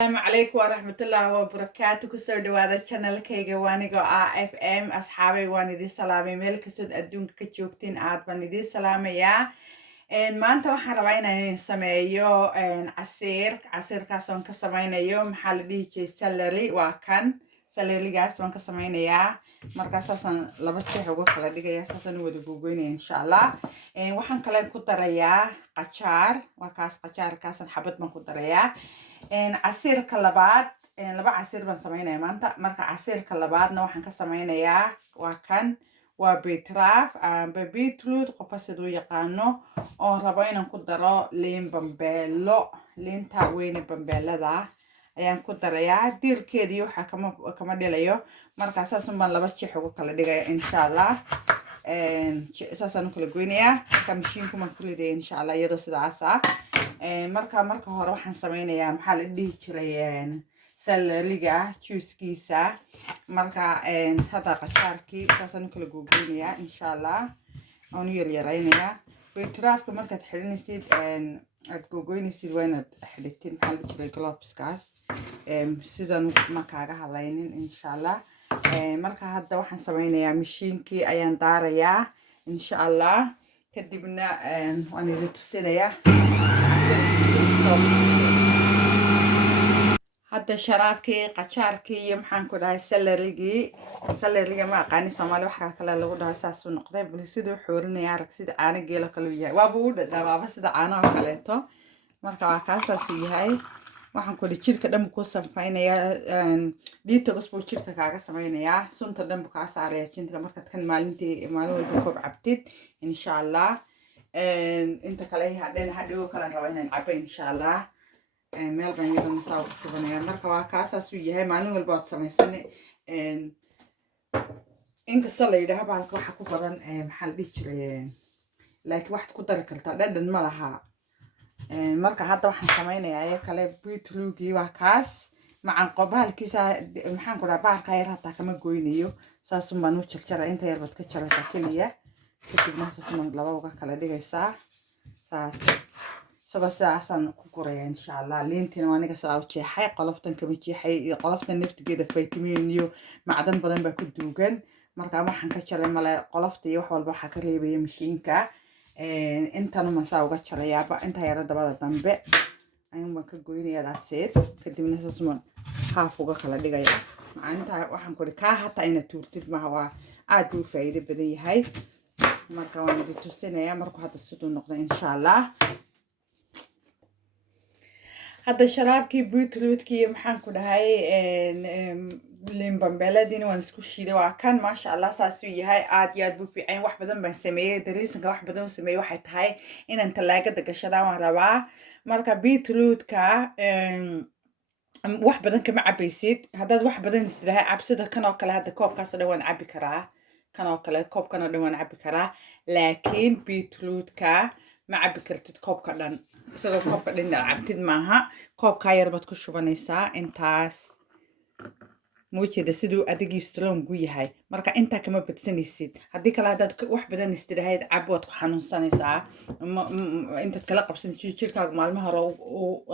السلام عليكم ورحمة الله وبركاته كسر دوادا channel كيغا وانيغو FM أصحابي واندي سلامي ميلك سود أدونك كتشوكتين آد واندي سلامي يا ما أنت waxaan rabaa inaan sameeyo casiirkaasoo ka samaynayo maxaa la dhihi jiray celery waa kan celerygaas waan ka samaynayaa marka saasan laba jeex uga kala dhigaya saasan wada gogoynaya insha Allah waxaan kale ku darayaa qajaar waa kaas qajaarkaasan xabad baan ku darayaa casiirka labaad laba casiir baan samaynayaa maanta marka casiirka labaadna waxaan ka samaynayaa waa kan waa beetraaf beetroot qofa sidoo yaqaano oo rabo inaan ku daro liin bambeelo liinta weyne bambeelada ayaan ku darayaa diirkeedii waxa kama dhilayo marka saasan baan laba jeex ugu kala dhigaya insha Allah saasan u kala goynayaa marka mashiinku ma ku leeyahay insha Allah iyadoo sidaas marka hore waxaan samaynayaa maxaa la dhihi jiray celeryga juicekiisa marka hada qajaarkii saasan u kala gogoynayaa insha Allah aan yaryaraynayaa beetraafka markaad xirinaysid aad gogoynaysid waa inaad xidhitin maxaa la jiray gloveskaas sidan ma kaaga hadlaynin insha Allah marka hadda waxaan samaynayaa mashiinkii ayaan daarayaa insha Allah kadibna waan idin tusinayaa hadda sharaabkii qajaarkii iyo maxaan ku dhahay celeryga ma aqaani Soomaali waxa kale lagu dhahay saas u noqday bal sidoo xoorinaya arag sida caano geelo kale yahay waa buu dhadhaaba sida caanaha kaleeto marka waa kaasaas yahay waxaan ku jirka dhan ku sameeynaya detox buu jirka kaaga sameeynaya sunta dhan ka saaraya jirka markaad kan maalin walba koob cabtid insha Allah inta kale hadhow kala raba inaan cabo insha Allah meel baan yadana saa ku shubanaya marka waa kaasaas uu yahay maalin walba aad samaysan inkasta la yidhaahdo baalka waxa ku badan maxaa la dhihi jiray laakiin waxaad ku dari kartaa dhadhan ma laha marka hadda waxaan samaynayaa ayaa kale beetrootgii waa kaas macaan qobaalkiisa maxaan ku dhahaa baalka yar hataa kama goynayo saasun baan u jarjaraa inta yar baad ka jaraysaa keliya kadibna saasan laba uga kala dhigaysaa saasaan ku guraya insha Allah liintina waa aniga saa u jeexay qoloftan kama jeexay iyo qoloftan naftigeeda vitamin iyo macdan badan baa ku duugan marka waxaan ka jaray male qolofta iyo wax walba waxa ka reebaya mashiinka intana ma saa uga jarayaaba inta yara dabada dambe ayaan ka goynayaa daadseed kadibna saasman haaf uga kala dhigaya maanta waxaan ku ka hata ina tuurtid ma waa aad u faa'iido badan yahay marka waan idin tusinayaa markuu hadda sidoo noqdo insha Allah hadda sharaabkii beetrootkii maxaan ku dhahay liin bambeeladina waan isku shiiday waa kan maasha Allah saas uu yahay aad iyo aad buu fiican wax badan baan sameeyay dariisanka wax badan sameeyay waxay tahay inaan talaagada gashada waan rabaa marka beetrootka wax badan kama cabaysid haddaad wax badan istirahay cabsida kan oo kale hadda koobkaas oo dhan waan cabi karaa kan oo kale koobkan oo dhan waan cabi karaa laakiin beetrootka ma cabi kartid koobka dhan isagoo koobka dhan cabtid maaha koobka yar baad ku shubanaysaa intaas muujeeda siduu adigii strong u yahay marka inta kama badsanaysid haddii kale haddaad wax badan istirahayd cab waad ku xanuunsanaysaa intaad kala qabsanaysid jirkaaga maalmaha hore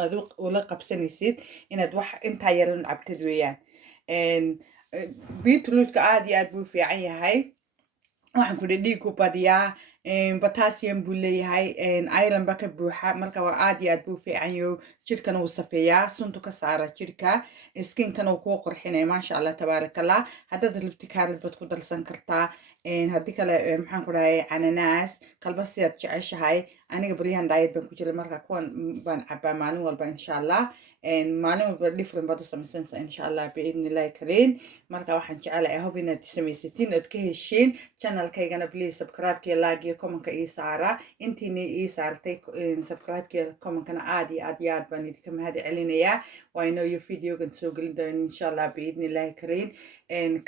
aad ula qabsanaysid inaad wax intaa yaran cabtid weeyaan beetrootka aad iyo aad buu fiican yahay waxaan ku dhiig ku badiyaa potassium buu leeyahay iron ba ka buuxa marka waa aad iyo aad buu fiican yahay jirkana uu safeeyaa suntu ka saara jirka skinkana uu ku qurxinaya maasha Allah tabaarakallah haddaad rabti kaarad baad ku darsan kartaa haddii kale maxaan ku dhahay cananaas kalba sidaad jeceshahay aniga baryahan diet baan ku jiray marka kuwan baan cabaa maalin walba insha Allah maalin walba different baad u samaysanaysaa insha Allah biidnillahi kariin marka waxaan jecelahay hob inaad samaysatiin ood ka heshiin channelkaygana please subscribe like iyo comment ii saara intiina ii saartay subscribe comment-kana aad iyo aad baan idinka mahad celinayaa waa inoo iyo videogan soo gelin doona insha Allah biidnillahi kariin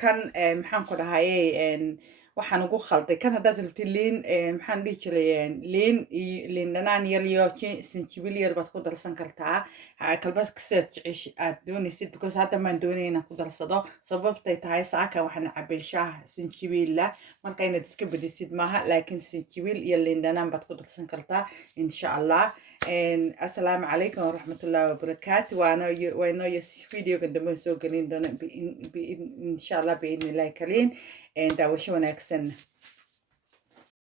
kan maxaan ku dhahay waxaan ugu khalday kan haddaad rabtid liin maxaan dhihi jiray liin dhanaan yar iyo sinjibil yar baad ku darsan kartaa kalbad kaseed aad doonaysid because hadda maan doonay inaan ku darsado sababtay tahay saaka waxaan cabay shaah sinjibiilla marka inaad iska badisid maaha laakiin sinjibil iyo liin dhanaan baad ku darsan kartaa insha Allah السلام عليكم ورحمة الله وبركاته. وأنا فيديو قدمه سوق قلين دون إن شاء الله بإذن الله كلين. دعوة شو نكسن.